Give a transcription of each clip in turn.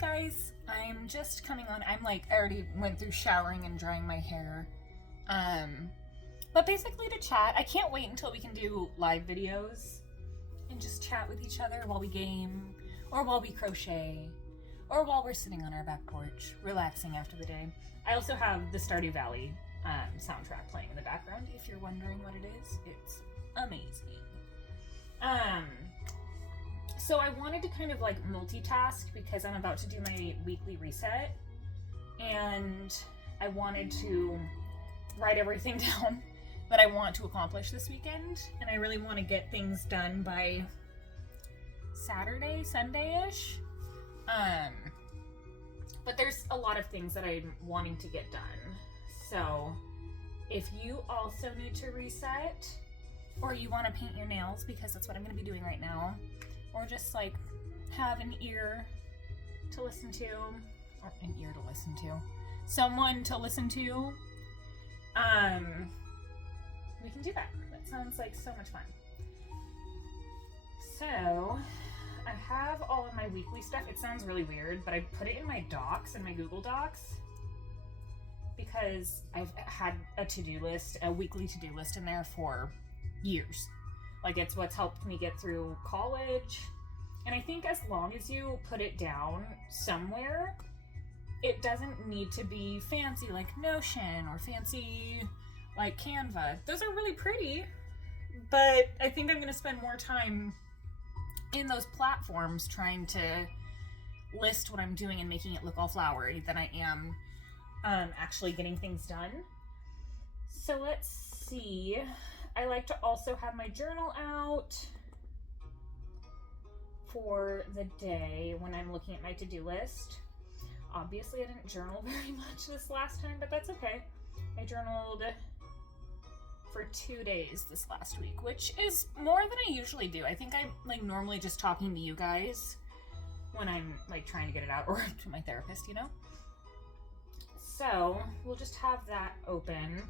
guys, I'm just coming on. I already went through showering and drying my hair. But basically to chat. I can't wait until we can do live videos and just chat with each other while we game, or while we crochet, or while we're sitting on our back porch, relaxing after the day. I also have the Stardew Valley soundtrack playing in the background. If you're wondering what it is, it's amazing. So I wanted to kind of multitask because I'm about to do my weekly reset, and I wanted to write everything down that I want to accomplish this weekend, and I really want to get things done by Saturday, Sunday-ish. But there's a lot of things that I'm wanting to get done. So if you also need to reset, or you want to paint your nails, because that's what I'm going to be doing right now, or just have an ear to listen to, or an ear to listen to, someone to listen to, we can do that. That sounds like so much fun. So I have all of my weekly stuff. It sounds really weird, but I put it in my docs, in my Google Docs, because I've had a to-do list, a weekly to-do list in there for years. It's what's helped me get through college. And I think as long as you put it down somewhere, it doesn't need to be fancy like Notion or fancy like Canva. Those are really pretty, but I think I'm going to spend more time in those platforms trying to list what I'm doing and making it look all flowery than I am actually getting things done. So let's see. I like to also have my journal out for the day when I'm looking at my to-do list. Obviously, I didn't journal very much this last time, but that's okay. I journaled for 2 days this last week, which is more than I usually do. I think I'm normally just talking to you guys when I'm trying to get it out, or to my therapist, So we'll just have that open.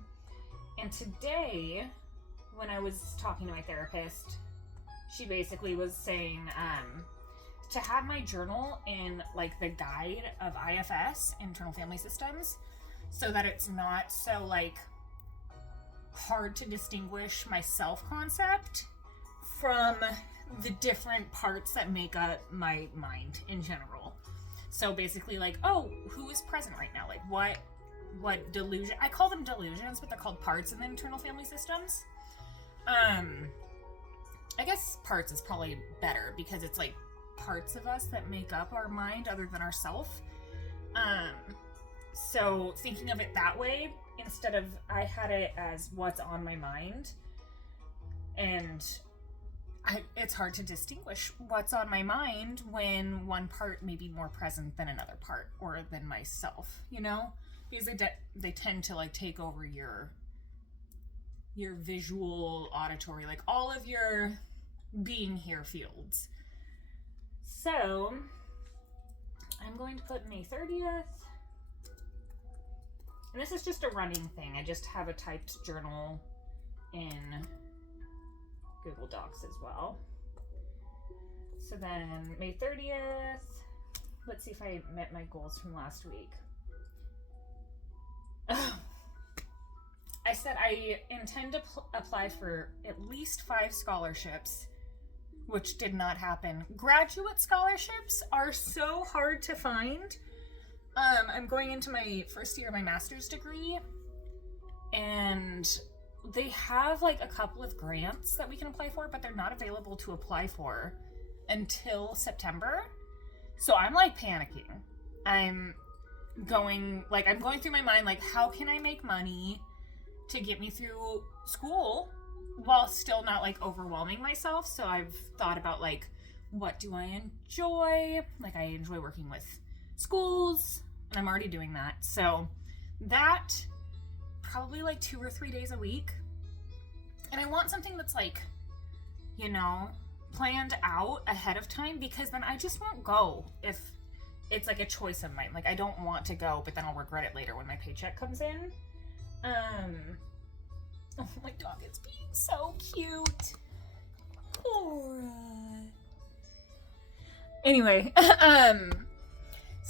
And today, when I was talking to my therapist, she basically was saying to have my journal in the guide of IFS, Internal Family Systems, so that it's not so hard to distinguish my self-concept from the different parts that make up my mind in general. So basically oh, who is present right now? What delusion? I call them delusions, but they're called parts in the Internal Family Systems. I guess parts is probably better because it's parts of us that make up our mind other than ourself. So thinking of it that way, instead of, I had it as what's on my mind, and it's hard to distinguish what's on my mind when one part may be more present than another part, or than myself, because they tend to take over your visual, auditory, all of your being here fields. So I'm going to put May 30th. And this is just a running thing. I just have a typed journal in Google Docs as well. So then May 30th. Let's see if I met my goals from last week. I said I intend to apply for at least 5 scholarships, which did not happen. Graduate scholarships are so hard to find. I'm going into my first year of my master's degree, and they have a couple of grants that we can apply for, but they're not available to apply for until September. So I'm panicking. I'm going through my mind, how can I make money to get me through school while still not overwhelming myself? So I've thought about what do I enjoy? I enjoy working with schools, and I'm already doing that. So that probably 2 or 3 days a week. And I want something that's planned out ahead of time, because then I just won't go if it's a choice of mine. I don't want to go, but then I'll regret it later when my paycheck comes in. Oh, my dog is being so cute. Cora. Anyway,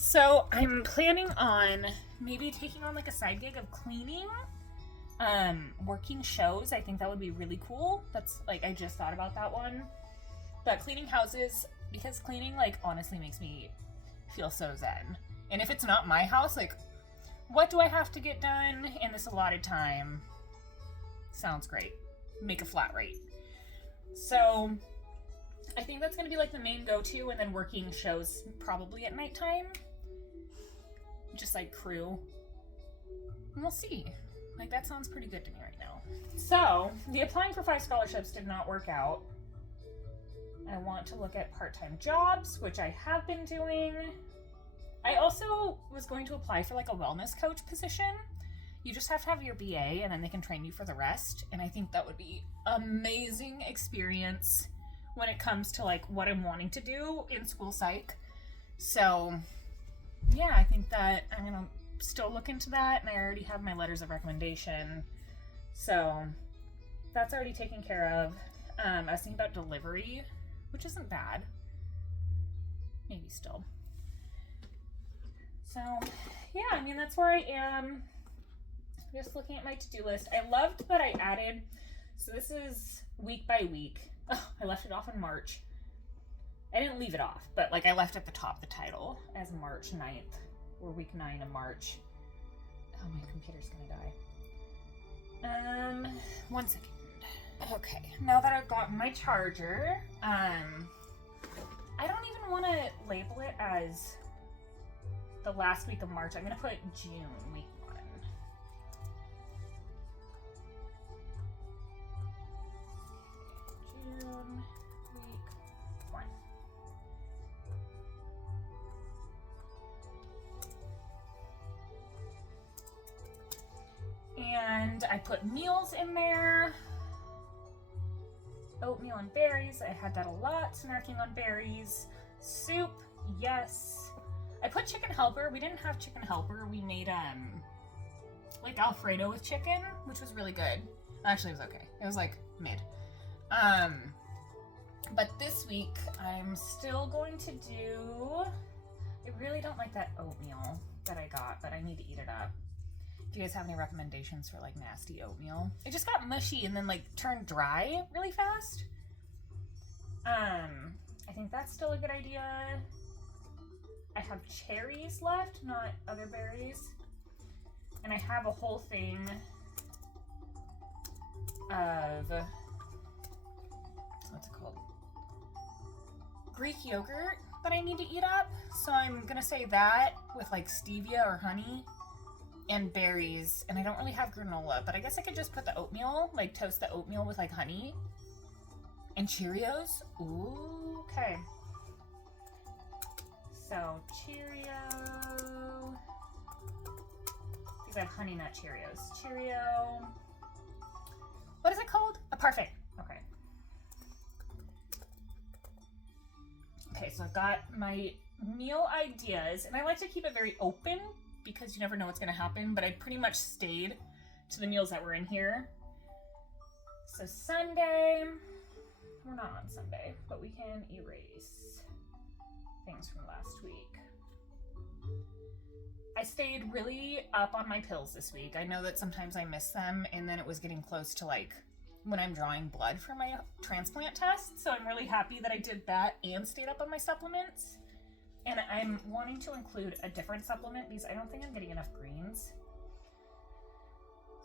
So I'm planning on maybe taking on like a side gig of cleaning, working shows. I think that would be really cool. That's like, I just thought about that one. But cleaning houses, because cleaning like honestly makes me feel so zen. And if it's not my house, like, what do I have to get done in this allotted time? Sounds great. Make a flat rate. So I think that's going to be like the main go-to, and then working shows probably at nighttime. Just like crew. And we'll see. Like, that sounds pretty good to me right now. So the applying for 5 scholarships did not work out. I want to look at part-time jobs, which I have been doing. I also was going to apply for like a wellness coach position. You just have to have your BA and then they can train you for the rest. And I think that would be amazing experience when it comes to like what I'm wanting to do in school psych. So yeah, I think that I'm gonna still look into that, and I already have my letters of recommendation. So that's already taken care of. I was thinking about delivery, which isn't bad. Maybe still. So yeah, I mean, that's where I am. Just looking at my to-do list. I loved that I added, so this is week by week. Oh, I left it off in March. I didn't leave it off, but like I left at the top the title as March 9th, or week 9 of March. Oh, my computer's gonna die. 1 second. Okay, now that I've gotten my charger, I don't even want to label it as the last week of March. I'm gonna put June, week 1. June, week 1. And I put meals in there. Oatmeal and berries. I had that a lot. Snacking on berries. Soup, yes. I put chicken helper. We didn't have chicken helper. We made like Alfredo with chicken, which was really good. Actually, it was okay. It was like mid. But this week I'm still going to do, I really don't like that oatmeal that I got, but I need to eat it up. Do you guys have any recommendations for like nasty oatmeal? It just got mushy and then like turned dry really fast. I think that's still a good idea. I have cherries left, not other berries. And I have a whole thing of, what's it called? Greek yogurt that I need to eat up. So I'm gonna say that with like stevia or honey and berries. And I don't really have granola, but I guess I could just put the oatmeal, like toast the oatmeal with like honey and Cheerios. Ooh, okay. So Cheerio. These have honey nut Cheerios. Cheerio. What is it called? A parfait. Okay. Okay, so I've got my meal ideas, and I like to keep it very open because you never know what's going to happen, but I pretty much stayed to the meals that were in here. So Sunday, we're not on Sunday, but we can erase things from last week. I stayed really up on my pills this week. I know that sometimes I miss them, and then it was getting close to like when I'm drawing blood for my transplant test. So I'm really happy that I did that and stayed up on my supplements. And I'm wanting to include a different supplement because I don't think I'm getting enough greens.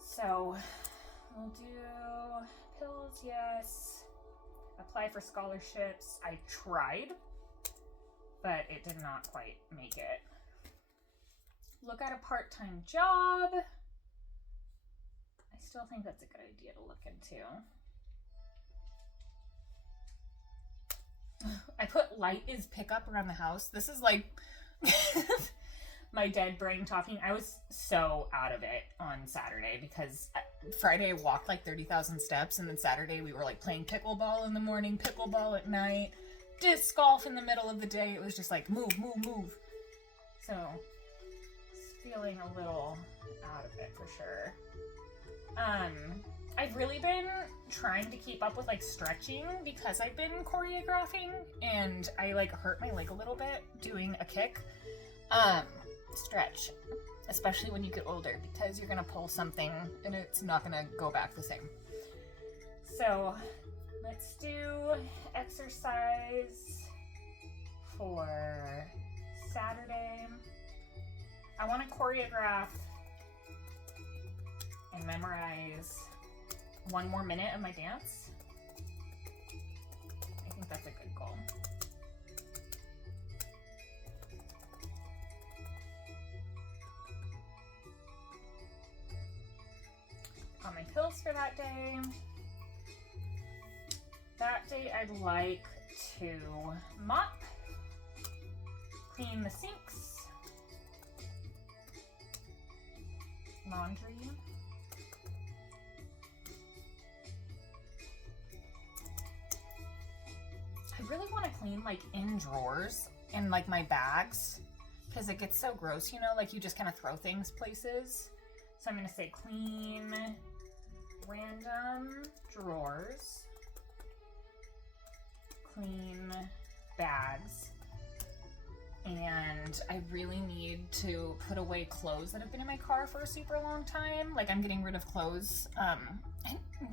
So we'll do pills, yes. Apply for scholarships. I tried, but it did not quite make it. Look at a part-time job. I still think that's a good idea to look into. I put light is pickup around the house. This is like my dead brain talking. I was so out of it on Saturday because Friday I walked like 30,000 steps, and then Saturday we were like playing pickleball in the morning, pickleball at night, disc golf in the middle of the day. It was just like move, move, move. So feeling a little out of it for sure. I've really been trying to keep up with like stretching because I've been choreographing, and I like hurt my leg a little bit doing a kick. stretch, especially when you get older, because you're gonna pull something and it's not gonna go back the same. So let's do exercise for Saturday. I want to choreograph and memorize 1 more minute of my dance. I think that's a good goal. Got my pills for that day. That day I'd like to mop, clean the sinks, laundry, I really want to clean like in drawers and like my bags, because it gets so gross, you know, like you just kind of throw things places. So I'm going to say clean random drawers, clean bags, and I really need to put away clothes that have been in my car for a super long time. Like I'm getting rid of clothes. I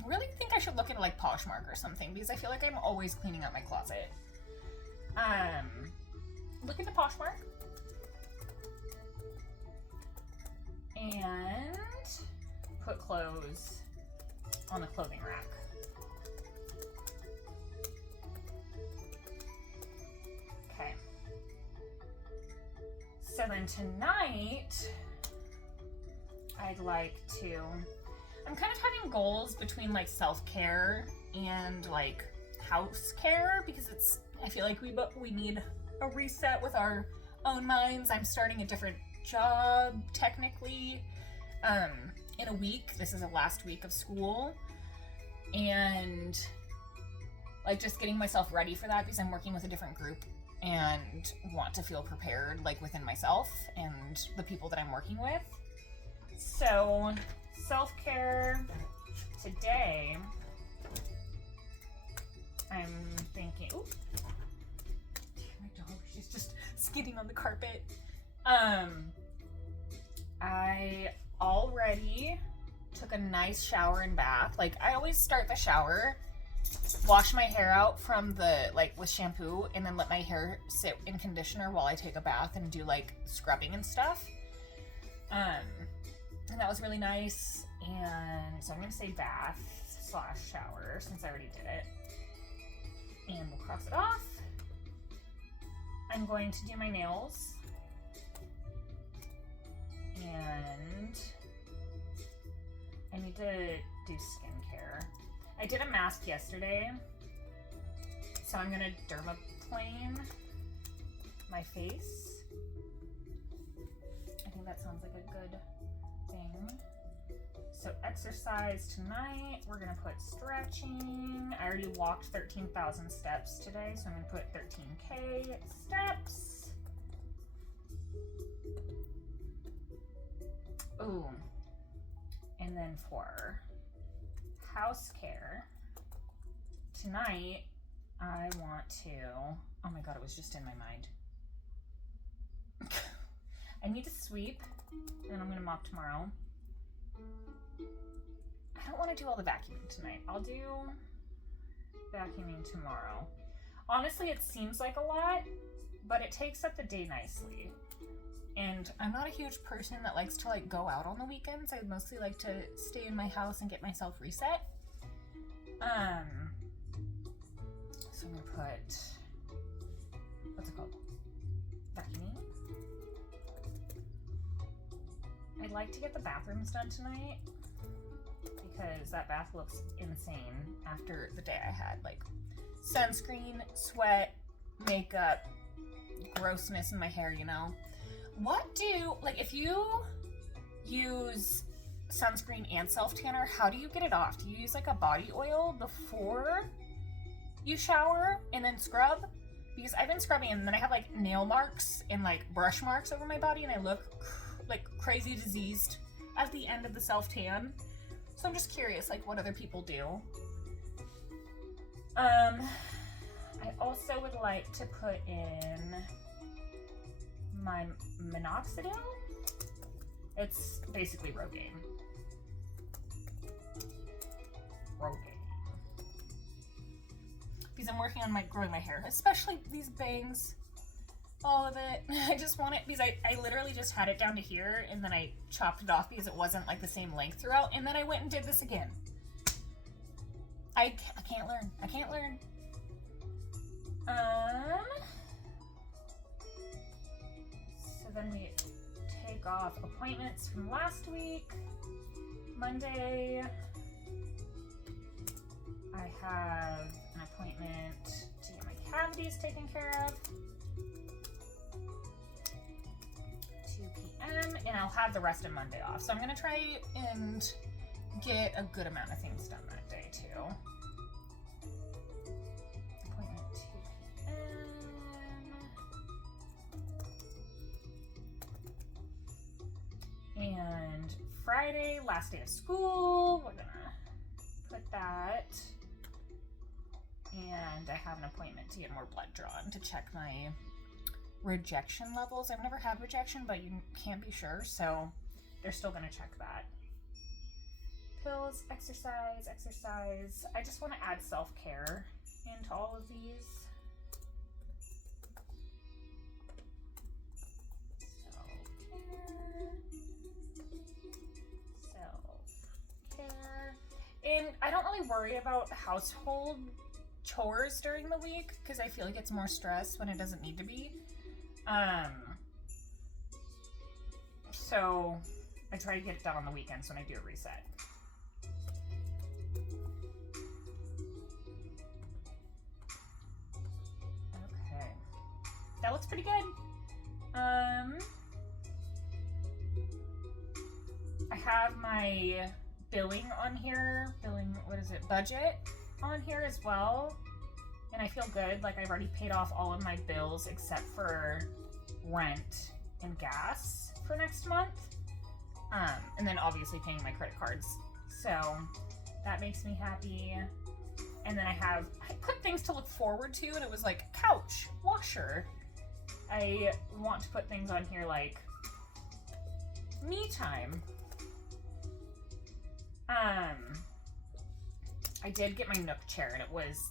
really think I should look into like Poshmark or something, because I feel like I'm always cleaning out my closet. Look into Poshmark. And put clothes on the clothing rack. Okay. So then tonight, I'd like to, I'm kind of having goals between like self-care and like house care, because it's, I feel like we need a reset with our own minds. I'm starting a different job technically in a week. This is the last week of school, and like just getting myself ready for that, because I'm working with a different group and want to feel prepared like within myself and the people that I'm working with. So self-care today, I'm thinking, ooh, my dog, she's just skidding on the carpet. I already took a nice shower and bath. Like I always start the shower, wash my hair out from the, like with shampoo, and then let my hair sit in conditioner while I take a bath and do like scrubbing and stuff. And that was really nice. And so I'm gonna say bath / shower since I already did it. And we'll cross it off. I'm going to do my nails. And I need to do skincare. I did a mask yesterday, so I'm gonna dermaplane my face. I think that sounds like a good thing. So exercise tonight, we're gonna put stretching. I already walked 13,000 steps today, so I'm gonna put 13K steps. Ooh. And then for house care, tonight I want to, oh my god, it was just in my mind. I need to sweep, and I'm gonna mop tomorrow. I don't want to do all the vacuuming tonight. I'll do vacuuming tomorrow. Honestly, it seems like a lot, but it takes up the day nicely. And I'm not a huge person that likes to like go out on the weekends. I mostly like to stay in my house and get myself reset. So I'm gonna put, what's it called? Vacuuming. I'd like to get the bathrooms done tonight, because that bath looks insane after the day I had. Like sunscreen, sweat, makeup, grossness in my hair, you know? What do, like if you use sunscreen and self-tanner, how do you get it off? Do you use like a body oil before you shower and then scrub? Because I've been scrubbing and then I have like nail marks and like brush marks over my body, and I look like crazy diseased at the end of the self-tan. So I'm just curious like what other people do. I also would like to put in my minoxidil. It's basically Rogaine. Because I'm working on growing my hair, especially these bangs, all of it. I just want it because I literally just had it down to here and then I chopped it off because it wasn't like the same length throughout, and then I went and did this again. I can't learn. I can't learn. So then we take off appointments from last week. Monday, I have an appointment to get my cavities taken care of. 2 p.m. and I'll have the rest of Monday off. So I'm gonna try and get a good amount of things done that day too. Appointment 2 p.m. And Friday, last day of school, we're gonna put that. And I have an appointment to get more blood drawn to check my rejection levels. I've never had rejection, but you can't be sure, so they're still gonna check that. Pills, exercise. I just want to add self-care into all of these. Self-care. And I don't really worry about household chores during the week because I feel like it's more stress when it doesn't need to be. So I try to get it done on the weekends when I do a reset. Okay, that looks pretty good. I have my billing on here, budget on here as well, and I feel good. Like I've already paid off all of my bills except for rent and gas for next month, and then obviously paying my credit cards, so that makes me happy. And then I put things to look forward to, and it was like couch, washer. I want to put things on here like me time. I did get my Nook chair, and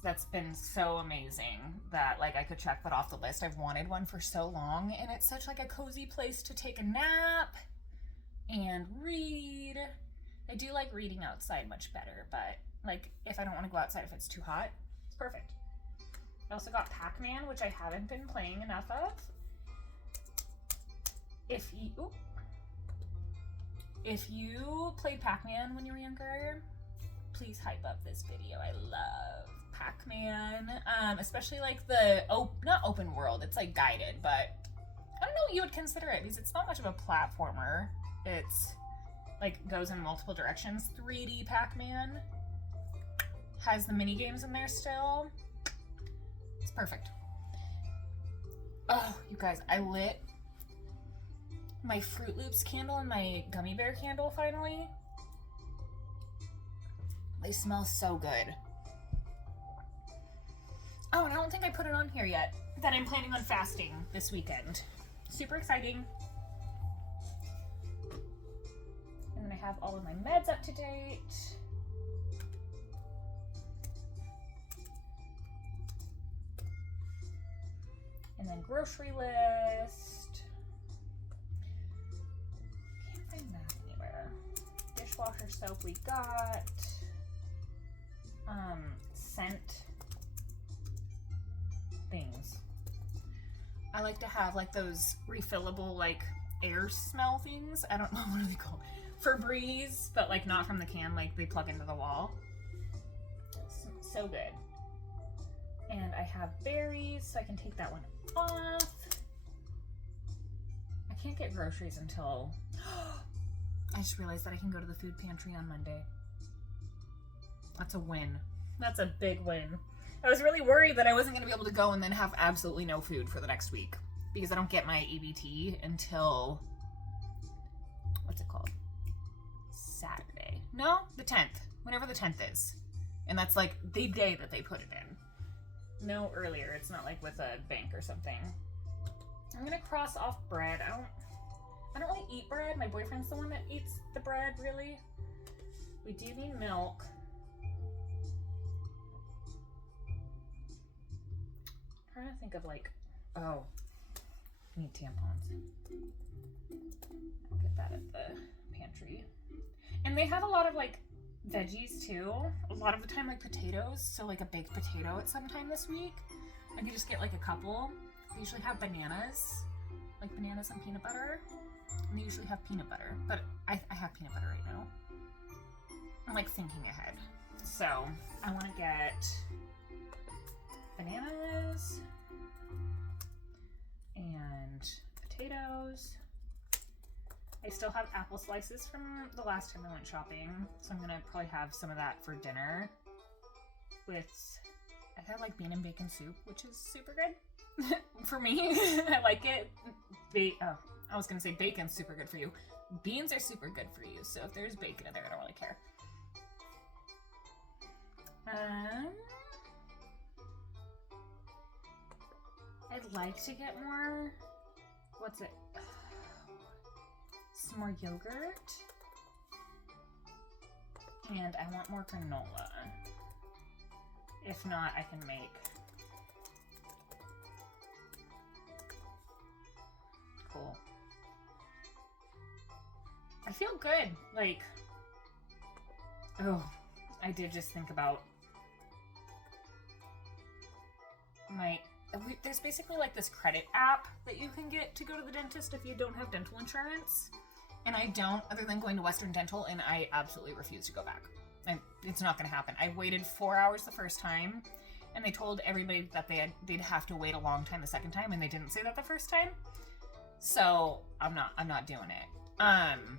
that's been so amazing that like I could check that off the list. I've wanted one for so long, and it's such like a cozy place to take a nap and read. I do like reading outside much better, but like if I don't want to go outside if it's too hot, it's perfect. I also got Pac-Man, which I haven't been playing enough of. If you played Pac-Man when you were younger, please hype up this video. I love Pac-Man, especially like the not open world, it's like guided, but I don't know what you would consider it because it's not much of a platformer. It's like goes in multiple directions. 3D Pac-Man has the mini games in there still. It's perfect. Oh, you guys, I lit my Fruit Loops candle and my gummy bear candle finally. They smell so good. Oh, and I don't think I put it on here yet that I'm planning on fasting this weekend. Super exciting. And then I have all of my meds up to date. And then grocery list. Can't find that anywhere. Dishwasher soap we got. Scent things. I like to have like those refillable like air smell things. I don't know, what are they called? Febreze, but like not from the can, like they plug into the wall. So good. And I have berries, so I can take that one off. I can't get groceries until I just realized that I can go to the food pantry on Monday. That's a win. That's a big win. I was really worried that I wasn't going to be able to go and then have absolutely no food for the next week because I don't get my EBT until, what's it called? Saturday. No, the 10th. Whenever the 10th is. And that's like the day that they put it in. No earlier. It's not like with a bank or something. I'm gonna cross off bread. I don't really eat bread. My boyfriend's the one that eats the bread, really. We do need milk. I'm trying to think of like, oh, I need tampons. I'll get that at the pantry. And they have a lot of like veggies too. A lot of the time like potatoes. So like a baked potato at some time this week. I could just get like a couple. They usually have bananas. Like bananas and peanut butter. And they usually have peanut butter. But I have peanut butter right now. I'm like thinking ahead. So I want to get bananas and potatoes. I still have apple slices from the last time I went shopping, so I'm gonna probably have some of that for dinner. I had like bean and bacon soup, which is super good for me. I like it. I was gonna say bacon's super good for you. Beans are super good for you, so if there's bacon in there, I don't really care. I'd like to get more, what's it? Some more yogurt. And I want more granola. If not, I can make. Cool. I feel good. Like, oh, I did just think about there's basically like this credit app that you can get to go to the dentist if you don't have dental insurance. And I don't, other than going to Western Dental, and I absolutely refuse to go back. It's not going to happen. I waited 4 hours the first time, and they told everybody that they'd have to wait a long time the second time, and they didn't say that the first time. So I'm not doing it. And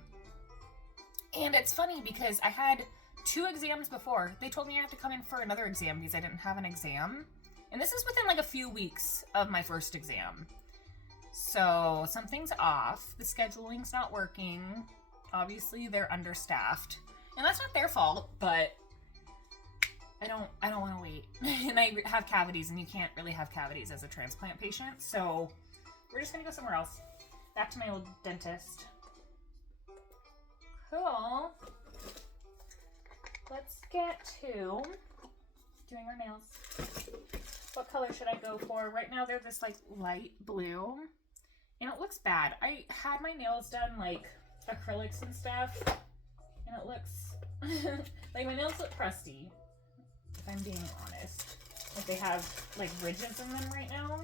it's funny because I had 2 exams before. They told me I have to come in for another exam because I didn't have an exam. And this is within like a few weeks of my first exam. So something's off. The scheduling's not working. Obviously they're understaffed. And that's not their fault, but I don't want to wait. And I have cavities, and you can't really have cavities as a transplant patient. So we're just gonna go somewhere else. Back to my old dentist. Cool. Let's get to doing our nails. What color should I go for? Right now they're this like light blue, and it looks bad. I had my nails done like acrylics and stuff, and it looks like my nails look crusty, if I'm being honest. Like they have like ridges in them right now.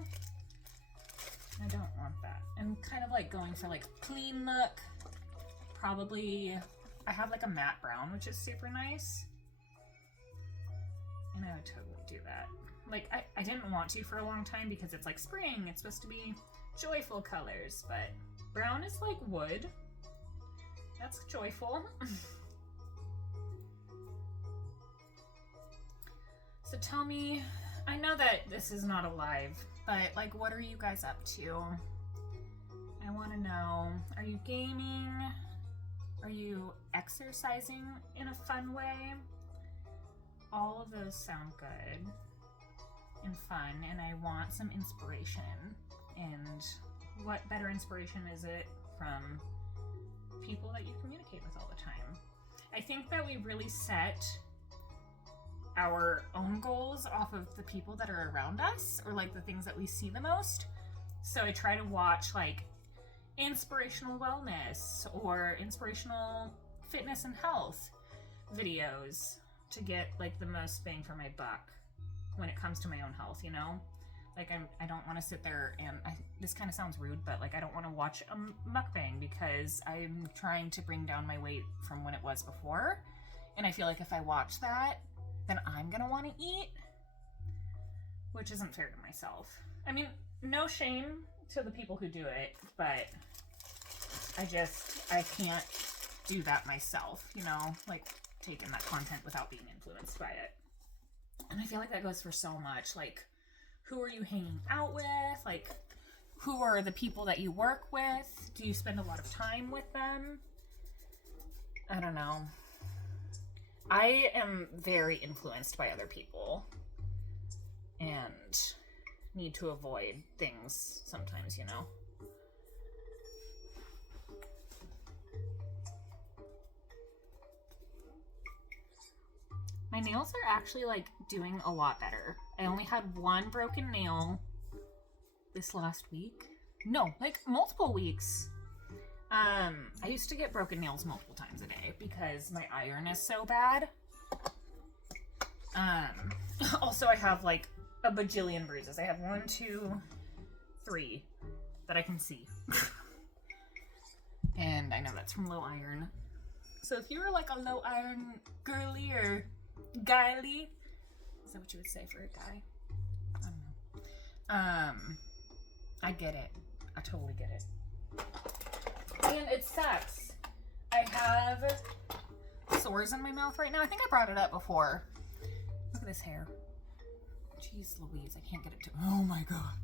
I don't want that. I'm kind of like going for like clean look. Probably, I have like a matte brown, which is super nice. And I would totally do that. Like, I didn't want to for a long time because it's like spring. It's supposed to be joyful colors, but brown is like wood. That's joyful. So tell me, I know that this is not alive, but like, what are you guys up to? I want to know, are you gaming? Are you exercising in a fun way? All of those sound good and fun, and I want some inspiration. And what better inspiration is it from people that you communicate with all the time? I think that we really set our own goals off of the people that are around us, or like the things that we see the most. So I try to watch like inspirational wellness or inspirational fitness and health videos to get like the most bang for my buck when it comes to my own health, you know? Like I don't want to sit there and this kind of sounds rude, but like I don't want to watch a mukbang because I'm trying to bring down my weight from when it was before. And I feel like if I watch that, then I'm gonna want to eat, which isn't fair to myself. I mean, no shame to the people who do it, but I can't do that myself, you know, like take in that content without being influenced by it. And I feel like that goes for so much. Like, who are you hanging out with? Like, who are the people that you work with? Do you spend a lot of time with them? I don't know. I am very influenced by other people and need to avoid things sometimes, you know? My nails are actually like doing a lot better. I only had one broken nail this last week. No, like multiple weeks. I used to get broken nails multiple times a day because my iron is so bad. Also I have like a bajillion bruises. I have 1, 2, 3 that I can see. And I know that's from low iron. So if you were like a low iron girly or guyly, is that what you would say for a guy? I don't know. I get it. I totally get it. And it sucks. I have sores in my mouth right now. I think I brought it up before. Look at this hair. Jeez Louise, I can't get it to. Oh my god.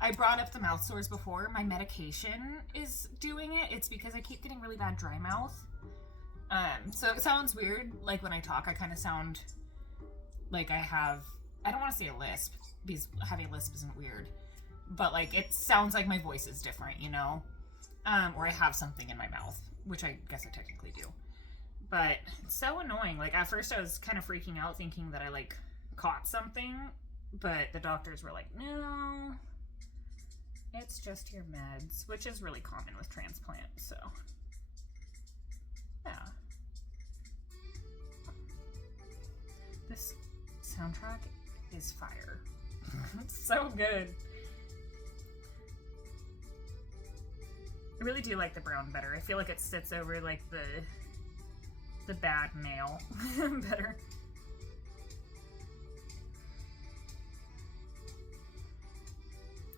I brought up the mouth sores before. My medication is doing it. It's because I keep getting really bad dry mouth. So it sounds weird. Like when I talk, I kind of sound like I don't want to say a lisp because having a lisp isn't weird, but like it sounds like my voice is different, you know? Or I have something in my mouth, which I guess I technically do. But it's so annoying. Like at first I was kind of freaking out thinking that I like caught something, but the doctors were like, no, it's just your meds, which is really common with transplant, so yeah. This soundtrack is fire. It's so good. I really do like the brown better. I feel like it sits over like the bad nail better.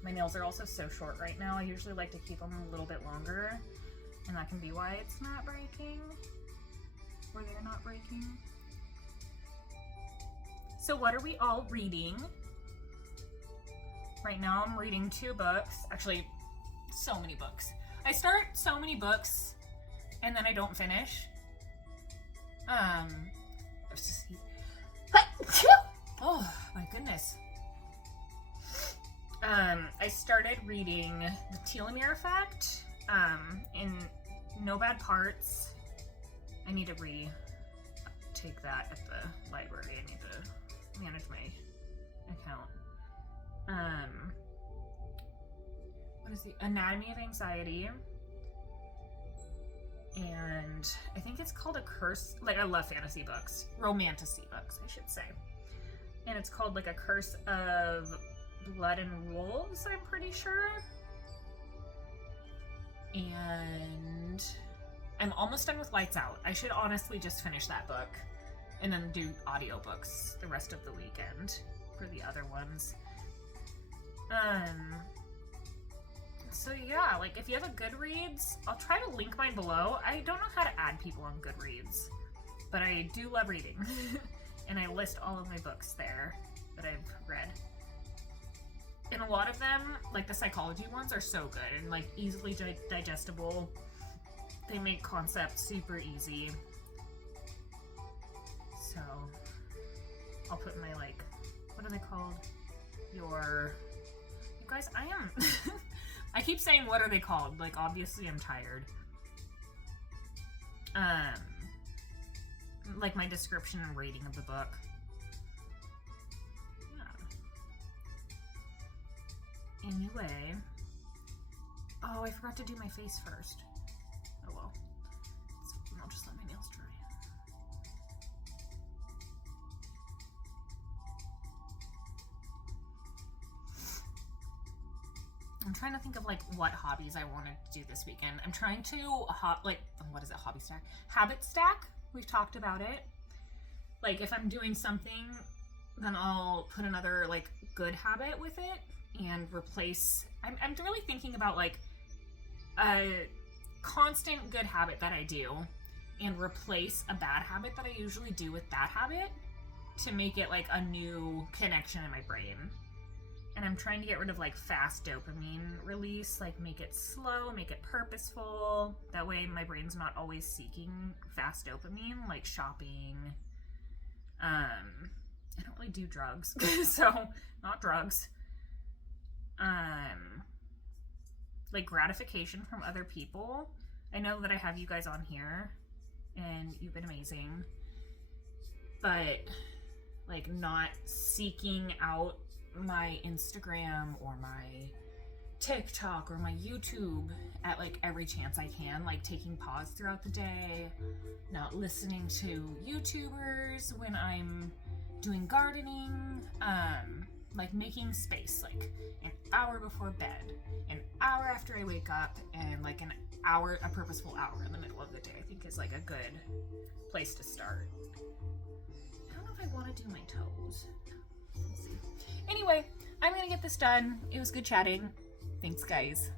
My nails are also so short right now. I usually like to keep them a little bit longer, and that can be why it's not breaking, or they're not breaking. So what are we all reading? Right now I'm reading 2 books. Actually, so many books. I start so many books, and then I don't finish. Oh my goodness. I started reading The Telomere Effect in No Bad Parts. I need to take that at the library. I need to manage my account. What is the Anatomy of Anxiety? And I think it's called A Curse. Like, I love fantasy books, romantasy books, I should say. And it's called like A Curse of Blood and Wolves, I'm pretty sure. And I'm almost done with Lights Out. I should honestly just finish that book and then do audiobooks the rest of the weekend for the other ones. So yeah, like if you have a Goodreads, I'll try to link mine below. I don't know how to add people on Goodreads, but I do love reading. And I list all of my books there that I've read. And a lot of them, like the psychology ones, are so good and like easily digestible. They make concepts super easy. So I'll put my like, what are they called? You guys, I am I keep saying what are they called? Like obviously I'm tired. Like my description and rating of the book. Yeah. Anyway. Oh, I forgot to do my face first. Oh well. So I'll just let my nails dry. I'm trying to think of like what hobbies I wanted to do this weekend. I'm trying to what is it? Hobby stack? Habit stack. We've talked about it. Like if I'm doing something, then I'll put another like good habit with it and replace. I'm really thinking about like a constant good habit that I do and replace a bad habit that I usually do with that habit to make it like a new connection in my brain. And I'm trying to get rid of like fast dopamine release, like make it slow, make it purposeful. That way my brain's not always seeking fast dopamine, like shopping. I don't really do drugs, so not drugs. Like gratification from other people. I know that I have you guys on here and you've been amazing. But like not seeking out my Instagram or my TikTok or my YouTube at like every chance I can, like taking pause throughout the day, not listening to YouTubers when I'm doing gardening, like making space, like an hour before bed, an hour after I wake up, and like an hour, a purposeful hour in the middle of the day, I think is like a good place to start. I don't know if I want to do my toes. We'll see. Anyway, I'm gonna get this done. It was good chatting. Thanks, guys.